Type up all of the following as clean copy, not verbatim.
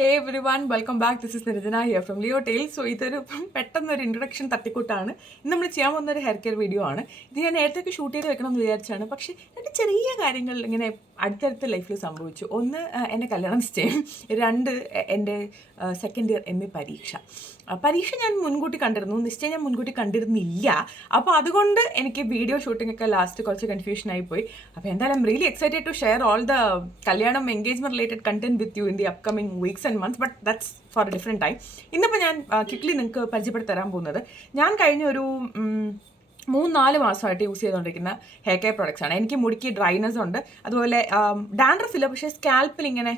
Hey everyone, welcome back. This is Nirjana here from Leo Tales. So ഇതൊരു പെട്ടെന്നൊരു introduction തട്ടിക്കൂട്ടാണ്. ഇന്ന് നമ്മൾ ചെയ്യാൻ പോകുന്ന ഒരു ഹെയർ കെയർ വീഡിയോ ആണ്. ഇത് ഞാൻ നേരത്തെ ഷൂട്ട് ചെയ്ത് വെക്കണം എന്ന് വിചാരിച്ചാണ്. പക്ഷേ എൻ്റെ ചെറിയ കാര്യങ്ങൾ ഇങ്ങനെ അടുത്തടുത്ത ലൈഫിൽ സംഭവിച്ചു. ഒന്ന് എൻ്റെ കല്യാണം നിശ്ചയം, രണ്ട് എൻ്റെ സെക്കൻഡ് ഇയർ MA പരീക്ഷ ഞാൻ മുൻകൂട്ടി കണ്ടിരുന്നു, നിശ്ചയം ഞാൻ മുൻകൂട്ടി കണ്ടിരുന്നില്ല. അപ്പോൾ അതുകൊണ്ട് എനിക്ക് വീഡിയോ ഷൂട്ടിംഗ് ഒക്കെ ലാസ്റ്റ് കുറച്ച് കൺഫ്യൂഷൻ ആയിപ്പോയി. അപ്പോൾ എന്തായാലും really excited to share all the kalyanam engagement related content with you in the upcoming weeks and months, but that's for a different time. ഇന്നിപ്പോൾ ഞാൻ ക്വിക്ലി നിങ്ങൾക്ക് പരിചയപ്പെടുത്തി തരാൻ പോകുന്നത് ഞാൻ കഴിഞ്ഞ ഒരു 3-4 മാസമായിട്ട് യൂസ് ചെയ്തുകൊണ്ടിരിക്കുന്ന ഹെയർ കെയർ പ്രോഡക്ട്സ് ആണ്. എനിക്ക് മുടിക്ക് ഡ്രൈനെസ് ഉണ്ട്, അതുപോലെ ഡാൻഡ്രഫ് ഇല്ല, പക്ഷേ സ്കാൽപ്പിൽ ഇങ്ങനെ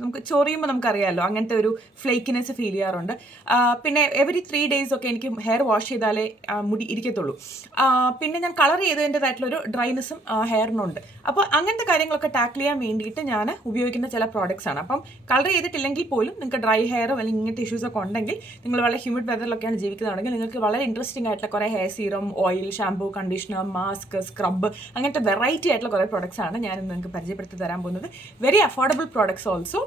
നമുക്ക് ചൊറിയുമ്പോൾ നമുക്കറിയാമല്ലോ, അങ്ങനത്തെ ഒരു ഫ്ലേക്കിനെസ് ഫീൽ ചെയ്യാറുണ്ട്. പിന്നെ എവറി 3 days ഒക്കെ എനിക്ക് ഹെയർ വാഷ് ചെയ്താലേ മുടി ഇരിക്കത്തുള്ളൂ. പിന്നെ ഞാൻ കളർ ചെയ്തതിൻ്റെതായിട്ടുള്ളൊരു ഡ്രൈനെസ്സും ഹെയറിനുണ്ട്. അപ്പോൾ അങ്ങനത്തെ കാര്യങ്ങളൊക്കെ ടാക്കിൾ ചെയ്യാൻ വേണ്ടിയിട്ട് ഞാൻ ഉപയോഗിക്കുന്ന ചില പ്രോഡക്ട്സ് ആണ്. അപ്പം കളർ ചെയ്തിട്ടില്ലെങ്കിൽ പോലും നിങ്ങൾക്ക് ഡ്രൈ ഹെയറോ അല്ലെങ്കിൽ ഇങ്ങനത്തെ ഇഷ്യൂസൊക്കെ ഉണ്ടെങ്കിൽ, നിങ്ങൾ വളരെ ഹ്യൂമിഡ് വെതറിലൊക്കെയാണ് ജീവിക്കുന്നതാണെങ്കിൽ നിങ്ങൾക്ക് വളരെ ഇൻട്രസ്റ്റിംഗ് ആയിട്ടുള്ള കുറേ hair serum, oil, shampoo, conditioner, mask, scrub, അങ്ങനത്തെ വെറൈറ്റി ആയിട്ടുള്ള കുറേ പ്രോഡക്ട്സ് ആണ് ഞാൻ നിങ്ങൾക്ക് പരിചയപ്പെടുത്തി തരാൻ പോകുന്നത്. Very affordable products also.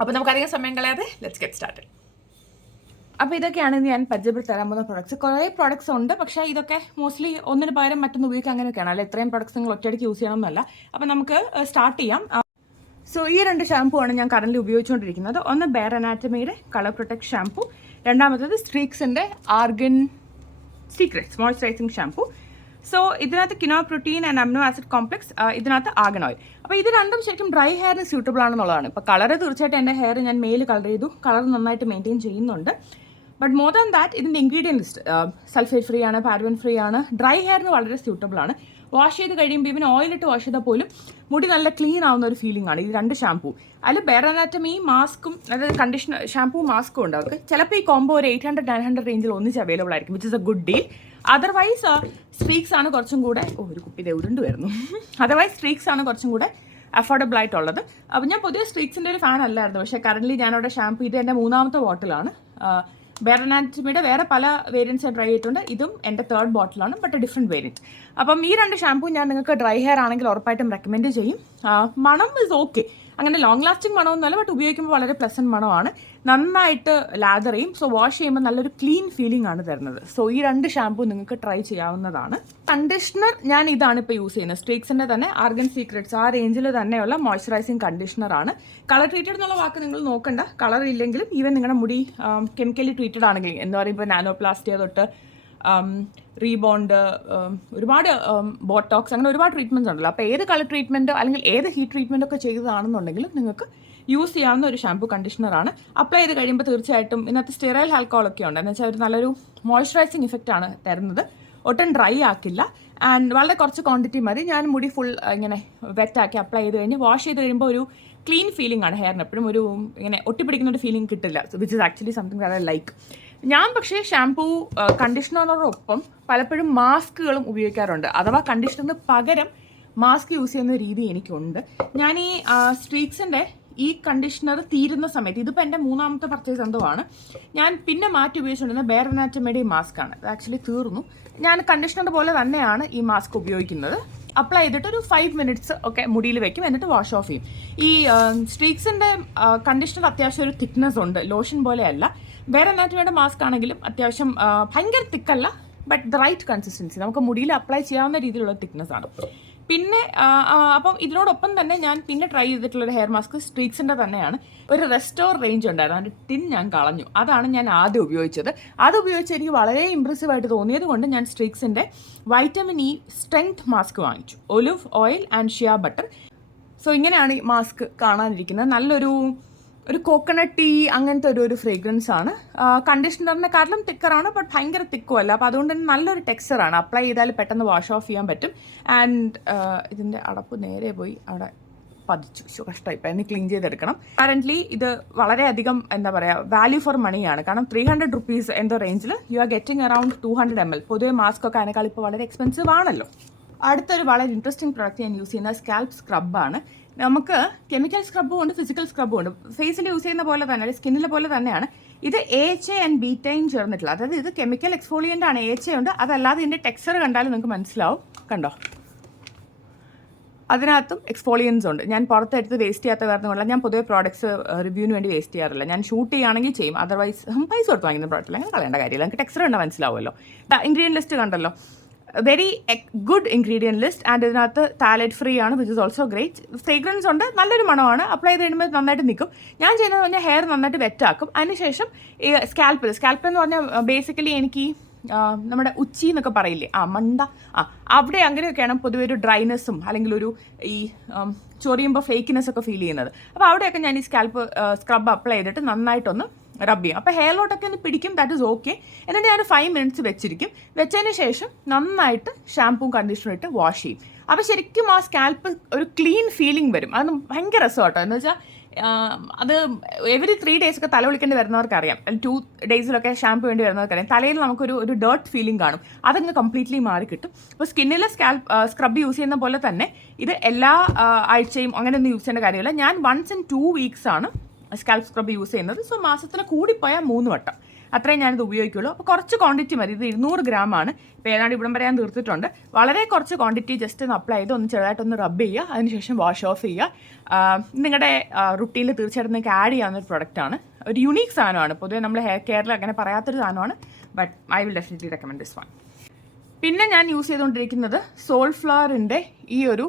അപ്പോൾ നമുക്കധികം സമയം കളയാതെ ലെറ്റ്സ് ഗെറ്റ് സ്റ്റാർട്ടഡ്. അപ്പോൾ ഇതൊക്കെയാണ് ഞാൻ പരിചയപ്പെടുത്തി തരാൻ പോകുന്ന പ്രോഡക്ട്സ്. കുറേ പ്രോഡക്ട്സ് ഉണ്ട്, പക്ഷേ ഇതൊക്കെ മോസ്റ്റ്ലി ഒന്നിന് പകരം മറ്റൊന്ന് ഉപയോഗിക്കുക അങ്ങനെയൊക്കെയാണ്, അല്ല ഇത്രയും പ്രോഡക്ട്സ് നിങ്ങൾ ഒറ്റയടിക്ക് യൂസ് ചെയ്യണമെന്നല്ല. അപ്പോൾ നമുക്ക് സ്റ്റാർട്ട് ചെയ്യാം. സോ ഈ 2 ഷാമ്പൂ ആണ് ഞാൻ കറൻറ്റ്ലി ഉപയോഗിച്ചുകൊണ്ടിരിക്കുന്നത്. ഒന്ന് ബെയർ അനാറ്റമിയുടെ കളർ പ്രൊട്ടക്ട് ഷാമ്പൂ, രണ്ടാമത്തത് സ്ട്രീക്സിൻ്റെ argan secrets moisturising shampoo. So ഇതിനകത്ത് കിനോ protein and amino acid complex, ഇതിനകത്ത് ആർഗൻ ഓയിൽ. അപ്പോൾ ഇത് രണ്ടും ശരിക്കും ഡ്രൈ ഹെയറിന് സ്യൂട്ടബിൾ ആണെന്നുള്ളതാണ്. ഇപ്പോൾ കളർ തീർച്ചയായിട്ടും എൻ്റെ ഹെയർ ഞാൻ മെയിൽ കളർ ചെയ്തു, കളർ നന്നായിട്ട് മെയിൻറ്റെയിൻ ചെയ്യുന്നുണ്ട്. ബട്ട് മോർ ദാൻ ദാറ്റ് ഇതിൻ്റെ ഇൻഗ്രീഡിയൻറ്റ് ലിസ്റ്റ് സൾഫേറ്റ് ഫ്രീ ആണ്, പാരബൻ ഫ്രീ ആണ്, ഡ്രൈ ഹെയറിന് വളരെ സ്യൂട്ടബിൾ ആണ്. വാഷ് ചെയ്ത് കഴിയുമ്പോൾ ഇവന് ഓയിലിട്ട് വാഷ് ചെയ്താൽ പോലും മുടി നല്ല ക്ലീൻ ആവുന്ന ഒരു ഫീലിംഗ് ആണ് ഈ 2 ഷാമ്പൂ. അതിൽ ബെയർ അനാറ്റമി മാസ്കും, അതായത് കണ്ടീഷണർ ഷാമ്പൂ മാസ്കും ഉണ്ട്. അവർക്ക് ചിലപ്പോൾ ഈ കോംബോ ഒരു 800-900 റേഞ്ചിൽ ഒന്നിച്ച് അവൈലബിൾ ആയിരിക്കും, which is A good deal. Otherwise streaks ആണ് കുറച്ചും കൂടെ ഒരു കുപ്പി ഉരുണ്ട് വരുന്നു. അതർവൈസ് സ്ട്രീക്സ് ആണ് കുറച്ചും കൂടെ അഫോർഡബിൾ ആയിട്ടുള്ളത്. അപ്പോൾ ഞാൻ പൊതുവെ സ്ട്രീക്സിൻ്റെ ഒരു ഫാൻ അല്ലായിരുന്നു, പക്ഷേ കറൻ്റ്ലി ഞാനവിടെ ഷാമ്പൂ, ഇത് എൻ്റെ 3ാമത്തെ ബോട്ടിലാണ്. ബെയർ അനാറ്റമിയുടെ വേറെ പല വേരിയൻറ്റ്സ് ട്രൈ ചെയ്തിട്ടുണ്ട്, ഇതും എൻ്റെ 3rd ബോട്ടിലാണ്, ബട്ട് എ ഡിഫറെൻറ്റ് വേരിയൻറ്റ്. അപ്പം ഈ 2 ഷാമ്പൂ ഞാൻ നിങ്ങൾക്ക് ഡ്രൈ ഹെയർ ആണെങ്കിൽ ഉറപ്പായിട്ടും റെക്കമെൻഡ് ചെയ്യും. മണം ഇസ് ഓക്കെ, അങ്ങനെ ലോങ് ലാസ്റ്റിംഗ് മണമൊന്നുമല്ല, ബട്ട് ഉപയോഗിക്കുമ്പോൾ വളരെ പ്ലസൻറ്റ് മണമാണ്, നന്നായിട്ട് ലാദർ ചെയ്യും. സോ വാഷ് ചെയ്യുമ്പോൾ നല്ലൊരു ക്ലീൻ ഫീലിംഗ് ആണ് തരുന്നത്. സോ ഈ 2 ഷാമ്പൂ നിങ്ങൾക്ക് ട്രൈ ചെയ്യാവുന്നതാണ്. കണ്ടീഷണർ ഞാൻ ഇതാണ് ഇപ്പോൾ യൂസ് ചെയ്യുന്നത്, സ്ട്രീക്സിൻ്റെ തന്നെ ആർഗൻ സീക്രറ്റ്സ് ആ റേഞ്ചിൽ തന്നെയുള്ള മോയ്സ്ചറൈസിങ് കണ്ടീഷണറാണ്. കളർ ട്രീറ്റഡ് എന്നുള്ള വാക്ക് നിങ്ങൾ നോക്കണ്ട, കളർ ഇല്ലെങ്കിലും ഈവൻ നിങ്ങളുടെ മുടി കെമിക്കലി ട്രീറ്റഡ് ആണെങ്കിൽ, എന്താ പറയുക, ഇപ്പോൾ നാനോപ്ലാസ്റ്റിയ തൊട്ട് റീബോണ്ട്, ഒരുപാട് ബോട്ടോക്സ്, അങ്ങനെ ഒരുപാട് ട്രീറ്റ്മെൻറ്റ്സ് ഉണ്ടല്ലോ. അപ്പോൾ ഏത് കളർ ട്രീറ്റ്മെൻറ്റോ അല്ലെങ്കിൽ ഏത് ഹീറ്റ് ട്രീറ്റ്മെൻറ്റോ ഒക്കെ ചെയ്തതാണെന്നുണ്ടെങ്കിലും നിങ്ങൾക്ക് യൂസ് ചെയ്യാവുന്ന ഒരു ഷാമ്പൂ കണ്ടീഷണറാണ്. അപ്ലൈ ചെയ്ത് കഴിയുമ്പോൾ തീർച്ചയായിട്ടും ഇതിനകത്ത് സ്റ്റെറൈൽ ആൽക്കഹോളൊക്കെ ഉണ്ട്, എന്ന് വെച്ചാൽ ഒരു നല്ലൊരു മോയ്സ്ചറൈസിങ് ഇഫക്റ്റ് ആണ് തരുന്നത്, ഒട്ടും ഡ്രൈ ആക്കില്ല. ആൻഡ് വളരെ കുറച്ച് ക്വാണ്ടിറ്റി മതി. ഞാൻ മുടി ഫുൾ ഇങ്ങനെ വെറ്റാക്കി അപ്ലൈ ചെയ്ത് കഴിഞ്ഞ് വാഷ് ചെയ്ത് കഴിയുമ്പോൾ ഒരു ക്ലീൻ ഫീലിംഗ് ആണ് ഹെയറിന്, എപ്പോഴും ഒരു ഇങ്ങനെ ഒട്ടിപ്പിടിക്കുന്ന ഒരു ഫീലിംഗ് കിട്ടില്ല, which is actually something that I like. ഞാൻ പക്ഷേ ഷാമ്പൂ കണ്ടീഷണറിനോടൊപ്പം പലപ്പോഴും മാസ്കുകളും ഉപയോഗിക്കാറുണ്ട്, അഥവാ കണ്ടീഷണറിന് പകരം മാസ്ക് യൂസ് ചെയ്യുന്ന രീതി എനിക്കുണ്ട്. ഞാൻ ഈ സ്ട്രീക്സിൻ്റെ ഈ കണ്ടീഷണർ തീരുന്ന സമയത്ത്, ഇതിപ്പോൾ എൻ്റെ 3ാമത്തെ പർച്ചേസ് എന്തോ ആണ്, ഞാൻ പിന്നെ മാറ്റി ഉപയോഗിച്ചുകൊണ്ടിരുന്നത് ബെയർ അനാറ്റമിയുടെ മാസ്ക് ആണ്. അത് ആക്ച്വലി തീർന്നു. ഞാൻ കണ്ടീഷണർ പോലെ തന്നെയാണ് ഈ മാസ്ക് ഉപയോഗിക്കുന്നത്. അപ്ലൈ ചെയ്തിട്ട് ഒരു 5 minutes ഒക്കെ മുടിയിൽ വെക്കും, എന്നിട്ട് വാഷ് ഓഫ് ചെയ്യും. ഈ സ്ട്രീക്സിൻ്റെ കണ്ടീഷണർ അത്യാവശ്യം ഒരു തിക്നെസ് ഉണ്ട്, ലോഷൻ പോലെയല്ല. ബെയർ അനാറ്റമിയുടെ മാസ്ക് ആണെങ്കിലും അത്യാവശ്യം ഭയങ്കര തിക്കല്ല, ബട്ട് ദ റൈറ്റ് കൺസിസ്റ്റൻസി, നമുക്ക് മുടിയിൽ അപ്ലൈ ചെയ്യാവുന്ന രീതിയിലുള്ള തിക്നെസ് ആണ്. പിന്നെ അപ്പം ഇതിനോടൊപ്പം തന്നെ ഞാൻ പിന്നെ ട്രൈ ചെയ്തിട്ടുള്ളൊരു ഹെയർ മാസ്ക് സ്ട്രീക്സിൻ്റെ തന്നെയാണ്. ഒരു റെസ്റ്റോർ റേഞ്ച് ഉണ്ടായിരുന്നു, അതിൻ്റെ ടിൻ ഞാൻ കളഞ്ഞു, അതാണ് ഞാൻ ആദ്യം ഉപയോഗിച്ചത്. അത് ഉപയോഗിച്ച് എനിക്ക് വളരെ ഇമ്പ്രസീവായിട്ട് തോന്നിയത് കൊണ്ട് ഞാൻ സ്ട്രീക്സിൻ്റെ വൈറ്റമിൻ ഇ സ്ട്രെങ്ത് മാസ്ക് വാങ്ങിച്ചു, olive oil and shea butter. So ഇങ്ങനെയാണ് ഈ മാസ്ക് കാണാനിരിക്കുന്നത്. നല്ലൊരു കോക്കനട്ട് ടീ അങ്ങനത്തെ ഒരു ഫ്രേഗ്രൻസ് ആണ്. കണ്ടീഷണറിനെക്കാട്ടിലും തിക്കറാണ്, ബട്ട് ഭയങ്കര തിക്കും അല്ല. അപ്പോൾ അതുകൊണ്ട് തന്നെ നല്ലൊരു ടെക്സ്ചറാണ്, അപ്ലൈ ചെയ്താൽ പെട്ടെന്ന് വാഷ് ഓഫ് ചെയ്യാൻ പറ്റും. ആൻഡ് ഇതിൻ്റെ അടപ്പ് നേരെ പോയി അവിടെ പതിച്ചു, കഷ്ടമായി, ഇപ്പം എന്നെ ക്ലീൻ ചെയ്തെടുക്കണം. കറൻ്റ്ലി ഇത് വളരെയധികം എന്താ പറയുക, വാല്യൂ ഫോർ മണിയാണ്. കാരണം 300 rupees എന്തോ റേഞ്ചിൽ you are getting around 200 ml. പൊതുവെ മാസ്ക് ഒക്കെ അതിനേക്കാൾ ഇപ്പോൾ വളരെ എക്സ്പെൻസീവ് ആണല്ലോ. അടുത്തൊരു വളരെ ഇൻട്രസ്റ്റിംഗ് പ്രോഡക്റ്റ് ഞാൻ യൂസ് ചെയ്യുന്ന സ്കാൽപ്പ് സ്ക്രബാണ്. നമുക്ക് കെമിക്കൽ സ്ക്രബും ഉണ്ട്, ഫിസിക്കൽ സ്ക്രബും ഉണ്ട്. ഫേസിൽ യൂസ് ചെയ്യുന്ന പോലെ തന്നെ, അല്ലെങ്കിൽ സ്കിന്നിലെ പോലെ തന്നെയാണ്. ഇത് AHA ആൻഡ് ബീറ്റൈൻ ചേർന്നിട്ടുള്ള, അതായത് ഇത് കെമിക്കൽ എക്സ്ഫോളിയൻ്റ് ആണ്, AHA ഉണ്ട്. അതല്ലാതെ ഇതിൻ്റെ ടെക്സ്ചർ കണ്ടാലും നിങ്ങൾക്ക് മനസ്സിലാവും, കണ്ടോ, അതിനകത്തും എക്സ്ഫോളിയൻസ് ഉണ്ട്. ഞാൻ പുറത്തെടുത്ത് വേസ്റ്റ് ചെയ്യാത്ത കാരണം കൊണ്ടല്ല. ഞാൻ പൊതുവെ പ്രോഡക്ട്സ് റിവ്യൂവിന് വേണ്ടി വേസ്റ്റ് ചെയ്യാറില്ല. ഞാൻ ഷൂട്ട് ചെയ്യുകയാണെങ്കിൽ ചെയ്യും. അതർവൈസ് പൈസ കൊടുത്ത് വാങ്ങുന്ന പ്രോഡക്റ്റ് അങ്ങനെ കളയേണ്ട കാര്യമില്ല. എനിക്ക് ടെക്സ്ചർ കണ്ടാൽ മനസ്സിലാവുമല്ലോ. ഇൻഗ്രീഡിയൻ ലിസ്റ്റ് കണ്ടല്ലോ, very good ingredient list. And ഇതിനകത്ത് താലറ്റ് ഫ്രീ ആണ്, which is also great. Fragrance ഉണ്ട്, നല്ലൊരു മണമാണ്. അപ്ലൈ ചെയ്ത് കഴിയുമ്പോൾ നന്നായിട്ട് നിൽക്കും. ഞാൻ ചെയ്യുന്നത് പറഞ്ഞാൽ ഹെയർ നന്നായിട്ട് വെറ്റാക്കും. അതിനുശേഷം ഈ സ്കാൽപ്പ് എന്ന് പറഞ്ഞാൽ ബേസിക്കലി എനിക്ക് നമ്മുടെ ഉച്ചി എന്നൊക്കെ പറയില്ലേ, മണ്ട, അവിടെ അങ്ങനെയൊക്കെയാണ് പൊതുവെ ഒരു ഡ്രൈനെസ്സും അല്ലെങ്കിൽ ഒരു ഈ ചൊറിയുമ്പോൾ ഫ്ലേക്കിനെസ് ഒക്കെ ഫീൽ ചെയ്യുന്നത്. അപ്പോൾ അവിടെയൊക്കെ ഞാൻ ഈ സ്ക്രബ് അപ്ലൈ ചെയ്തിട്ട് നന്നായിട്ടൊന്ന് റബ് ചെയ്യും. അപ്പോൾ ഹെയറിലോട്ടൊക്കെ ഒന്ന് പിടിക്കും, ദാറ്റ് ഇസ് ഓക്കെ. എന്നിട്ട് ഞാൻ 5 minutes വെച്ചിരിക്കും. വെച്ചതിന് ശേഷം നന്നായിട്ട് ഷാമ്പൂവും കണ്ടീഷണറും ഇട്ട് വാഷ് ചെയ്യും. അപ്പോൾ ശരിക്കും ആ സ്കാൽപ്പ് ഒരു ക്ലീൻ ഫീലിംഗ് വരും. അത് ഭയങ്കര രസമാട്ടോ. എന്ന് വെച്ചാൽ അത് എവറി 3 days ഒക്കെ തല വിളിക്കേണ്ടി വരുന്നവർക്കറിയാം, 2 days ഷാമ്പു വേണ്ടി വരുന്നവർക്കറിയാം. തലയിൽ നമുക്കൊരു ഡേർട്ട് ഫീലിംഗ് കാണും. അതങ്ങ് കംപ്ലീറ്റ്ലി മാറി കിട്ടും. അപ്പോൾ സ്കിന്നിൽ സ്ക്രബ് യൂസ് ചെയ്യുന്ന പോലെ തന്നെ ഇത് എല്ലാ ആഴ്ചയും അങ്ങനെയൊന്നും യൂസ് ചെയ്യേണ്ട കാര്യമില്ല. ഞാൻ 1 in 2 weeks ആണ് സ്കാൽപ്പ് സ്ക്രബ് യൂസ് ചെയ്യുന്നത്. സോ മാസത്തിൽ കൂടിപ്പോയാൽ 3 വട്ടം അത്രയും ഞാനിത് ഉപയോഗിക്കുള്ളൂ. അപ്പോൾ കുറച്ച് ക്വാണ്ടിറ്റി മതി. ഇത് 200 ഗ്രാമാണ്. ഇപ്പോൾ ഏതാണ്ട് ഇവിടം വരെ ഞാൻ തീർത്തിട്ടുണ്ട്. വളരെ കുറച്ച് ക്വാണ്ടിറ്റി ജസ്റ്റ് ഒന്ന് അപ്ലൈ ചെയ്ത് ഒന്ന് ചെറുതായിട്ടൊന്ന് റബ്ബ് ചെയ്യുക. അതിനുശേഷം വാഷ് ഓഫ് ചെയ്യുക. നിങ്ങളുടെ റുട്ടീനിൽ തീർച്ചയായിട്ടും നിങ്ങൾക്ക് ആഡ് ചെയ്യാവുന്ന ഒരു പ്രൊഡക്റ്റാണ്. ഒരു യുണീക്ക് സാധനമാണ്. പൊതുവെ നമ്മൾ ഹെയർ കെയറിൽ അങ്ങനെ പറയാത്തൊരു സാധനമാണ്. But I will definitely recommend this one. പിന്നെ ഞാൻ യൂസ് ചെയ്തുകൊണ്ടിരിക്കുന്നത് സോൾഫ്ലവറിൻ്റെ ഈ ഒരു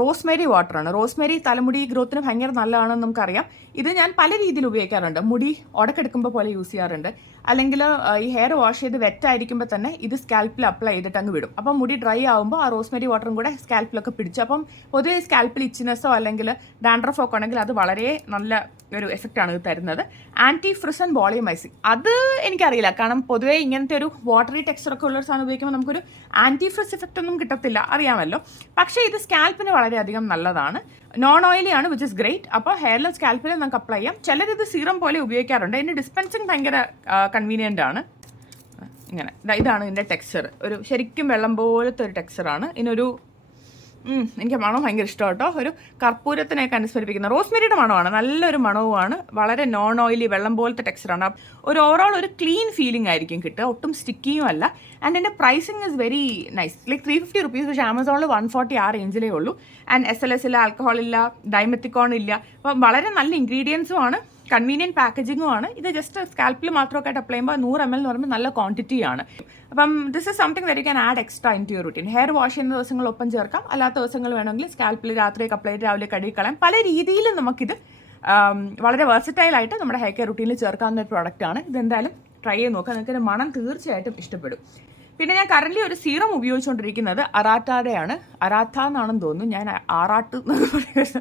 റോസ്മേരി വാട്ടറാണ്. റോസ്മേരി തലമുടി ഗ്രോത്തിന് ഭയങ്കര നല്ലതാണെന്ന് നമുക്കറിയാം. ഇത് ഞാൻ പല രീതിയിൽ ഉപയോഗിക്കാറുണ്ട്. മുടി ഉടക്കെടുക്കുമ്പോൾ പോലെ യൂസ് ചെയ്യാറുണ്ട്. അല്ലെങ്കിൽ ഈ ഹെയർ വാഷ് ചെയ്ത് വെറ്റായിരിക്കുമ്പോൾ തന്നെ ഇത് സ്കാൽപ്പിൽ അപ്ലൈ ചെയ്തിട്ട് അങ്ങ് വിടും. അപ്പം മുടി ഡ്രൈ ആകുമ്പോൾ ആ റോസ്മേരി വാട്ടറും കൂടെ സ്കാൽപ്പിലൊക്കെ പിടിച്ചു. അപ്പം പൊതുവെ സ്കാൽപ്പിൽ ഇച്ചിനെസ്സോ അല്ലെങ്കിൽ ഡാൻഡ്രഫോ ഒക്കെ ഉണ്ടെങ്കിൽ അത് വളരെ നല്ല ഒരു എഫക്റ്റാണ് ഇത് തരുന്നത്. ആൻറ്റി ഫ്രിസ് ആൻഡ് വോളിയമൈസിങ് അത് എനിക്കറിയില്ല. കാരണം പൊതുവേ ഇങ്ങനത്തെ ഒരു വാട്ടറി ടെക്സ്ചറൊക്കെ ഉള്ളൊരു സാധനം ഉപയോഗിക്കുമ്പോൾ നമുക്കൊരു ആൻറ്റി ഫ്രിസ് എഫക്റ്റ് ഒന്നും കിട്ടത്തില്ല, അറിയാമല്ലോ. പക്ഷേ ഇത് സ്കാൽപ്പിന് വളരെയധികം നല്ലതാണ്. നോൺ ഓയിലി ആണ്, വിച്ച് ഇസ് ഗ്രേറ്റ്. അപ്പോൾ ഹെയറിലും സ്കാൽപ്പിലും നമുക്ക് അപ്ലൈ ചെയ്യാം. ചിലരിത് സീറം പോലെ ഉപയോഗിക്കാറുണ്ട്. ഇതിൻ്റെ ഡിസ്പെൻസിങ് ഭയങ്കര കൺവീനിയൻ്റ് ആണ്. ഇങ്ങനെ ഇതാണ് ഇതിൻ്റെ ടെക്സ്ചർ. ഒരു ശരിക്കും വെള്ളം പോലത്തെ ഒരു ടെക്സ്ചറാണ്. ഇതിനൊരു എനിക്ക് മണം ഭയങ്കര ഇഷ്ടമാണ് കേട്ടോ. ഒരു കർപ്പൂരത്തിനെയൊക്കെ അനുസ്മരിപ്പിക്കുന്ന റോസ്മേരിയുടെ മണമാണ്. നല്ലൊരു മണവുമാണ്. വളരെ നോൺ ഓയിലി വെള്ളം പോലത്തെ ടെക്സ്ചറാണ്. ഒരു ഓവറോൾ ഒരു ക്ലീൻ ഫീലിംഗ് ആയിരിക്കും കിട്ടുക. ഒട്ടും സ്റ്റിക്കിയും അല്ല. ആൻഡ് എൻ്റെ pricing is very nice. Like 350 rupees. പക്ഷേ ആമസോണിൽ 140 ആ റേഞ്ചിലേ ഉള്ളൂ. ആൻഡ് SLS ഇല്ല, ആൽക്കഹോൾ ഇല്ല, ഡൈമെത്തിക്കോൺ ഇല്ല. അപ്പം വളരെ നല്ല ഇൻഗ്രീഡിയൻസും ആണ്, കൺവീനിയൻറ്റ് പാക്കേജിങ്ങും ആണ്. ഇത് ജസ്റ്റ് സ്കാൽപ്പിൽ മാത്രമൊക്കെ ആയിട്ട് അപ്ലൈ ചെയ്യുമ്പോൾ 100 ml എന്ന് പറയുമ്പോൾ നല്ല ക്വാണ്ടിറ്റിയാണ്. അപ്പം this is something that you can add extra into your routine. Hair wash ചെയ്യുന്ന ദിവസങ്ങൾ ഒപ്പം ചേർക്കാം. അല്ലാത്ത ദിവസങ്ങൾ വേണമെങ്കിൽ സ്കാൽപ്പിൽ രാത്രിയൊക്കെ അപ്ലൈ ചെയ്ത് രാവിലെ കഴുകി കളയാം. പല രീതിയിലും നമുക്കിത് വളരെ വെർസറ്റൈലായിട്ട് നമ്മുടെ ഹെയർ കെയർ റുട്ടീനിൽ ചേർക്കാവുന്ന ഒരു പ്രോഡക്റ്റാണ്. ഇതെന്തായാലും ട്രൈ ചെയ്ത് നോക്കുക. നിങ്ങൾക്ക് മണം തീർച്ചയായിട്ടും ഇഷ്ടപ്പെടും. പിന്നെ ഞാൻ കറൻറ്റ്ലി ഒരു സീറം ഉപയോഗിച്ചുകൊണ്ടിരിക്കുന്നത് അറാറ്റയുടെയാണ്. അറാറ്റ എന്നാണെന്ന് തോന്നുന്നു. ഞാൻ ആറാട്ട് എന്നൊക്കെ പറയുന്നത്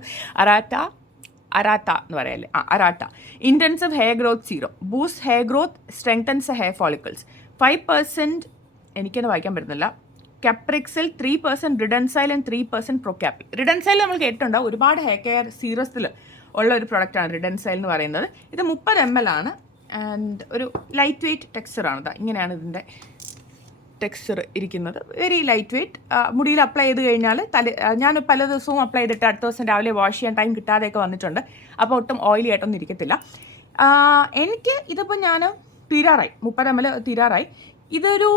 അറാറ്റ എന്ന് പറയല്ലേ, Arata intensive hair growth serum. Boost hair growth, strengthens hair follicles. 5% എനിക്കത് വായിക്കാൻ പറ്റുന്നില്ല. കെപ്രിക്സിൽ 3% റിഡൻസൈൽ ആൻഡ് 3% പ്രൊക്യാപ്പിൽ. റിഡൻസൈൽ നമ്മൾ കേട്ടിട്ടുണ്ടാവും. ഒരുപാട് ഹെയർ കെയർ സീറസിൽ ഉള്ള ഒരു പ്രൊഡക്റ്റാണ് റിഡൻസൈൽ എന്ന് പറയുന്നത്. ഇത് 30 ml ആണ്. ആൻഡ് ഒരു ലൈറ്റ് വെയ്റ്റ് ടെക്സ്ചറാണ്. ഇങ്ങനെയാണ് ഇതിൻ്റെ ടെക്സ്ചർ ഇരിക്കുന്നത്. Very light weight. മുടിയിൽ അപ്ലൈ ചെയ്ത് കഴിഞ്ഞാൽ ഞാൻ പല ദിവസവും അപ്ലൈ ചെയ്തിട്ട് അടുത്ത ദിവസം രാവിലെ വാഷ് ചെയ്യാൻ ടൈം കിട്ടാതെയൊക്കെ വന്നിട്ടുണ്ട്. അപ്പോൾ ഒട്ടും ഓയിലി ആയിട്ടൊന്നും ഇരിക്കത്തില്ല. എനിക്ക് ഇതിപ്പോൾ ഞാൻ തീരാറായി, 30 ml തീരാറായി. ഇതൊരു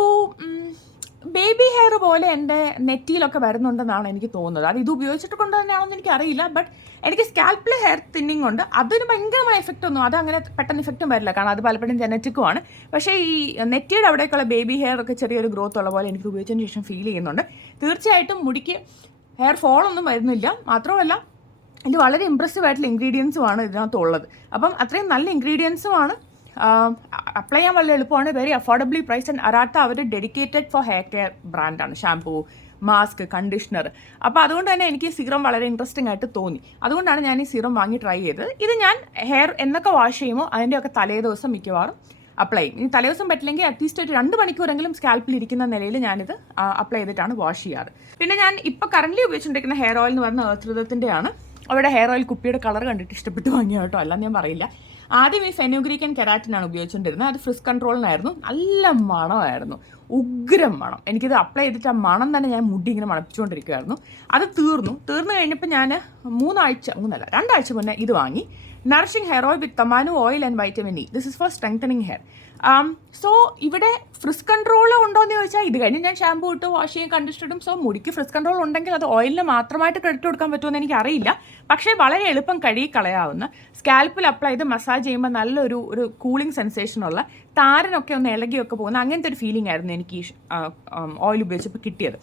ബേബി ഹെയർ പോലെ എൻ്റെ നെറ്റിയിലൊക്കെ വരുന്നുണ്ടെന്നാണ് എനിക്ക് തോന്നുന്നത്. അത് ഇത് ഉപയോഗിച്ചിട്ട് കൊണ്ട് തന്നെയാണെന്ന് എനിക്കറിയില്ല. ബട്ട് എനിക്ക് സ്കാൽപ്പിൽ ഹെയർ തിന്നിങ് ഉണ്ട്. അതൊരു ഭയങ്കരമായ എഫക്റ്റ് ഒന്നും അത് അങ്ങനെ പെട്ടെന്ന് ഇഫക്റ്റും വരില്ല. കാരണം അത് പലപ്പോഴും ജനറ്റിക്കുമാണ്. പക്ഷേ ഈ നെറ്റിയുടെ അവിടേക്കുള്ള ബേബി ഹെയർ ഒക്കെ ചെറിയൊരു ഗ്രോത്ത് ഉള്ള പോലെ എനിക്ക് ഉപയോഗിച്ചതിന് ശേഷം ഫീൽ ചെയ്യുന്നുണ്ട്. തീർച്ചയായിട്ടും മുടിക്ക് ഹെയർ ഫോൾ ഒന്നും വരുന്നില്ല. മാത്രമല്ല ഇത് വളരെ ഇമ്പ്രസീവ് ആയിട്ടുള്ള ഇൻഗ്രീഡിയൻസുമാണ് ഇതിനകത്തുള്ളത്. അപ്പം അത്രയും നല്ല ഇൻഗ്രീഡിയൻസുമാണ്. അപ്ലൈ ചെയ്യാൻ വളരെ എളുപ്പമാണ്. Very affordably price. And Arata അവർ ഡെഡിക്കേറ്റഡ് ഫോർ ഹെയർ കെയർ ബ്രാൻഡാണ്. Shampoo, mask, conditioner. അപ്പോൾ അതുകൊണ്ട് തന്നെ എനിക്ക് സീറം വളരെ ഇൻട്രസ്റ്റിംഗ് ആയിട്ട് തോന്നി. അതുകൊണ്ടാണ് ഞാൻ ഈ സീറം വാങ്ങി ട്രൈ ചെയ്തത്. ഇത് ഞാൻ ഹെയർ എന്നൊക്കെ വാഷ് ചെയ്യുമ്പോൾ അതിൻ്റെയൊക്കെ തലേ ദിവസം മിക്കവാറും അപ്ലൈ ചെയ്യും. ഇനി തലേദിവസം പറ്റില്ലെങ്കിൽ അറ്റ്ലീസ്റ്റ് ഒരു 2 മണിക്കൂറെങ്കിലും സ്കാൽപ്പിൽ ഇരിക്കുന്ന നിലയിൽ ഞാനിത് അപ്ലൈ ചെയ്തിട്ടാണ് വാഷ് ചെയ്യാറ്. പിന്നെ ഞാൻ ഇപ്പോൾ കറൻ്റ്ലി ഉപയോഗിച്ചുകൊണ്ടിരിക്കുന്ന ഹെയർ ഓയിൽ എന്ന് പറഞ്ഞാൽ ഏർത്രതത്തിൻ്റെയാണ്. അവിടെ ഹെയർ ഓയിൽ കുപ്പിയുടെ കളർ കണ്ടിട്ട് ഇഷ്ടപ്പെട്ട് വാങ്ങിയ കേട്ടോ, അല്ലാന്ന് ഞാൻ പറയില്ല. ആദ്യം ഈ ഫെനുഗ്രീക്ക് ആൻഡ് കെരാറ്റിനാണ് ഉപയോഗിച്ചുകൊണ്ടിരുന്നത്. അത് ഫ്രിസ് കൺട്രോളിനായിരുന്നു. നല്ല മണമായിരുന്നു, ഉഗ്രം മണം. എനിക്കിത് അപ്ലൈ ചെയ്തിട്ട് ആ മണം തന്നെ ഞാൻ മുടി ഇങ്ങനെ മണപ്പിച്ചുകൊണ്ടിരിക്കുമായിരുന്നു. അത് തീർന്നു കഴിഞ്ഞപ്പോൾ ഞാൻ 2 ആഴ്ച മുന്നേ ഇത് വാങ്ങി. Nourishing hair oil with tamanu oil and vitamin E. This is for strengthening hair. So ഇവിടെ ഫ്രിസ് കൺട്രോൾ ഉണ്ടോ എന്ന് ചോദിച്ചാൽ ഇത് കഴിഞ്ഞ് ഞാൻ ഷാമ്പൂ ഇട്ട് വാഷ് ചെയ്യും കണ്ടീഷണർ ഇടും. സോ മുടിക്ക് ഫ്രിസ് കൺട്രോൾ ഉണ്ടെങ്കിൽ അത് ഓയിലിന് മാത്രമായിട്ട് ക്രെഡിറ്റ് കൊടുക്കാൻ പറ്റുമെന്ന് എനിക്ക് അറിയില്ല. പക്ഷേ വളരെ എളുപ്പം കഴുകി കളയാവുന്ന, സ്കാൽപ്പിൽ അപ്ലൈ ചെയ്ത് മസാജ് ചെയ്യുമ്പോൾ നല്ലൊരു കൂളിംഗ് സെൻസേഷനുള്ള, താരനൊക്കെ ഒന്ന് ഇളകിയൊക്കെ പോകുന്ന അങ്ങനത്തെ ഒരു ഫീലിംഗ് ആയിരുന്നു എനിക്ക് ഈ ഓയിൽ ഉപയോഗിച്ചപ്പോൾ കിട്ടിയത്.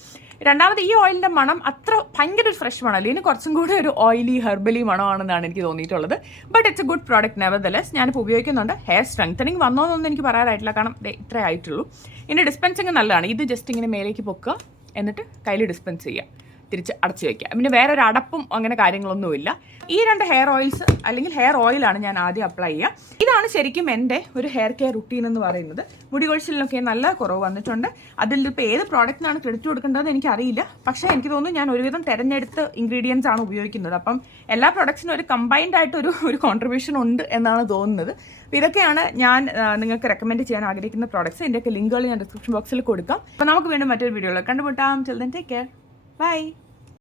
രണ്ടാമത് ഈ ഓയിലിൻ്റെ മണം അത്ര ഭയങ്കര ഒരു ഫ്രഷ് മണമല്ല, ഇതിന് കുറച്ചും കൂടി ഒരു ഓയിലി ഹെർബലി മണമാണെന്നാണ് എനിക്ക് തോന്നിയിട്ടുള്ളത്. But it's a good product nevertheless. ഞാനിപ്പോൾ ഉപയോഗിക്കുന്നുണ്ട്. ഹെയർ സ്ട്രെങ്തനിങ് വന്നോന്നൊന്നും എനിക്ക് പറയാനായിട്ടില്ല, കാരണം ഇത്രേ ആയിട്ടുള്ളൂ. ഇതിൻ്റെ ഡിസ്പെൻസിങ് നല്ലതാണ്. ഇത് ജസ്റ്റ് ഇങ്ങനെ മേലേക്ക് പൊക്കുക, എന്നിട്ട് കയ്യിൽ ഡിസ്പെൻസ് ചെയ്യുക, തിരിച്ച് അടച്ചു വയ്ക്കുക. പിന്നെ വേറെ ഒരു അടപ്പും അങ്ങനെ കാര്യങ്ങളൊന്നുമില്ല. ഈ 2 ഹെയർ ഓയിൽസ് അല്ലെങ്കിൽ ഹെയർ ഓയിലാണ് ഞാൻ ആദ്യം അപ്ലൈ ചെയ്യുക. ഇതാണ് ശരിക്കും എൻ്റെ ഒരു ഹെയർ കെയർ റുട്ടീൻ എന്ന് പറയുന്നത്. മുടി കൊഴിച്ചിലിനൊക്കെ നല്ല കുറവ് വന്നിട്ടുണ്ട്. അതിൽ ഇപ്പോൾ ഏത് പ്രോഡക്റ്റിനാണ് ക്രെഡിറ്റ് കൊടുക്കേണ്ടതെന്ന് എനിക്കറിയില്ല. പക്ഷേ എനിക്ക് തോന്നുന്നു ഞാൻ ഒരുവിധം തിരഞ്ഞെടുത്ത് ഇൻഗ്രീഡിയൻസ് ആണ് ഉപയോഗിക്കുന്നത്. അപ്പം എല്ലാ പ്രോഡക്ട്സിനും ഒരു കമ്പൈൻഡ് ആയിട്ട് ഒരു കോൺട്രിബ്യൂഷൻ ഉണ്ട് എന്നാണ് തോന്നുന്നത്. അപ്പോൾ ഇതൊക്കെയാണ് ഞാൻ നിങ്ങൾക്ക് റെക്കമെൻഡ് ചെയ്യാൻ ആഗ്രഹിക്കുന്ന പ്രോഡക്ട്സ്. ഇതിൻ്റെയൊക്കെ ലിങ്കുകൾ ഞാൻ ഡിസ്ക്രിപ്ഷൻ ബോക്സിൽ കൊടുക്കാം. അപ്പോൾ നമുക്ക് വീണ്ടും മറ്റൊരു വീഡിയോയിൽ കണ്ടുമുട്ടാം. Till then take care. Bye.